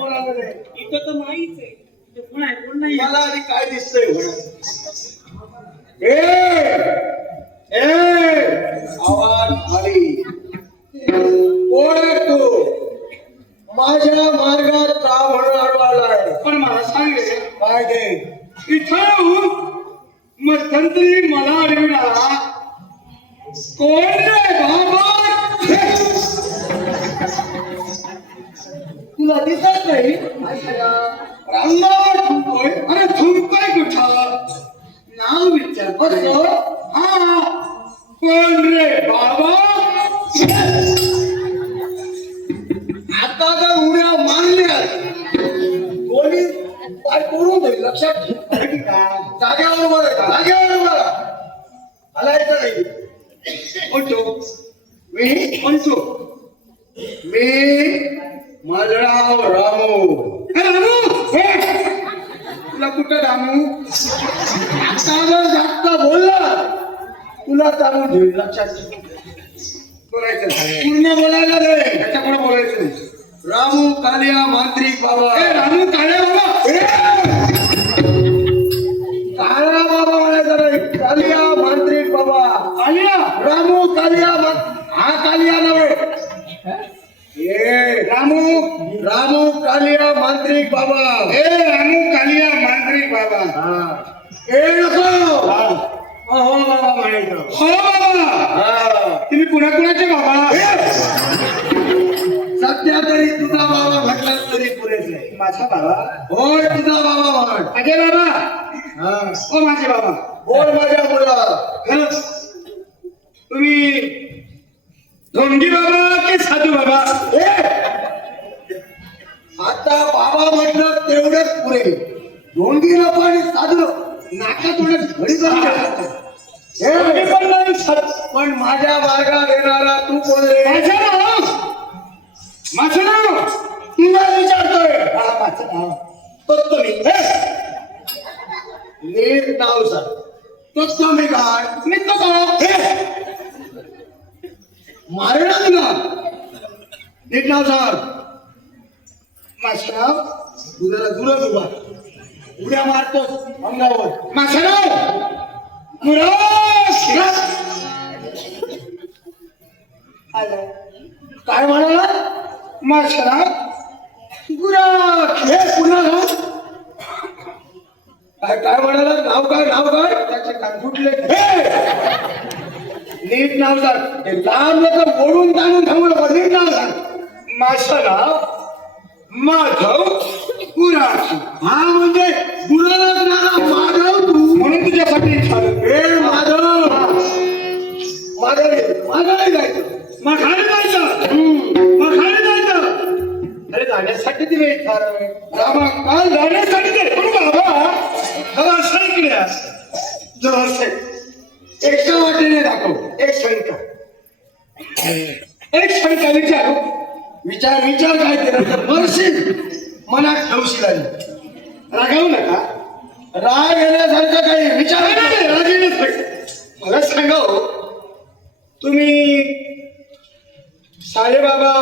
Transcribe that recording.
कोण आलं रे? इथं तर नाहीच आहे. इथं कोण आहे कोण नाही मला आधी काय दिसतंय ए ए आवाज आली कोण आहे तू माझ्या मार्गात का म्हणून अडवालाय पण मला सांग रे काय ते इथं मध्यंतरी मला अडविला कोण रे बाबा तुला दिसत नाही रामनाथ थुंकतोय अरे थुंकतोय कुठं नाव विचार बसतो हा कोण रे बाबा आता जर उड्या मारल्या कोणी काय करून जाईल लक्षात ठेव जागेवर उभा राहा जागेवर उभा राहा हलायचं नाही म्हणतो मी म्हणतो मी माझराव रामू रामू तुला कुठं रामू आता जर जास्त बोलला तुला चालू ठेवी लक्षात ठेव बोलायचं पूर्ण बोलायला रे त्याच्यापुढे बोलायचं नाही रामू कालिया मांत्रिक बाबा रामू काळे बाबा काळा बाबा म्हणायचं रे कालिया मांत्रिक बाबा कालिया रामू कालिया हा कालिया नव्हे ए रामू रामू कालिया मांत्रिक बाबा रामू कालिया मांत्रिक बाबा हा ए नको हो बाबा म्हणायचं हो बाबा हा तुम्ही पुन्हा कुणाचे बाबा सध्या तरी तुझा बाबा म्हटला तरी पुरेच आहे माझा बाबा होय तुझा बाबा म्हण अजय बाबा हा ओ माझे बाबा बोल माझ्या मुला खरंच तुम्ही ढोंगी बाबा की साधू बाबा आता बाबा म्हटलं तेवढंच पुरे ढोंगी नको आणि साधू नाका थोडं घडी पण माझ्या मार्गात येणारा तू कोण रे माझं नाव तुला विचारतोय माझं नाव तोच तुम्ही नीट नाव सांग तोच तुम्ही काय मी तो मारेना तुला नीट नाव सांग माझं नाव तू जरा दूरच उभा उड्या मारतोस अंगावर माझं नाव गुराश काय म्हणाला माझं नाव गुराख हे पुन्हा नाव काय काय म्हणाला नाव काय त्याचे कान फुटले नीट नाव सांग ते लांब लोक ओढून ताणून थांबू नको नीट नाव सांग माझं नाव माधव गुराश हा म्हणजे गुराख नाला माधव तू म्हणून तुझ्यासाठी झालं हे माधव माधव जायचं मखाणे जायचं मखाणे जायचं अरे जाण्यासाठी दिले रामा काल जाण्यासाठी दिले पण बाबा जरा इकडे जरा एका वाटेने दाखव एक शंका विचारू विचार काय केलं तर मरशील मनात ठेवशील आणि रागावू नका राग येण्यासारखं काही विचार राग येण्यास मला सांगा हो, तुम्ही साईबाबा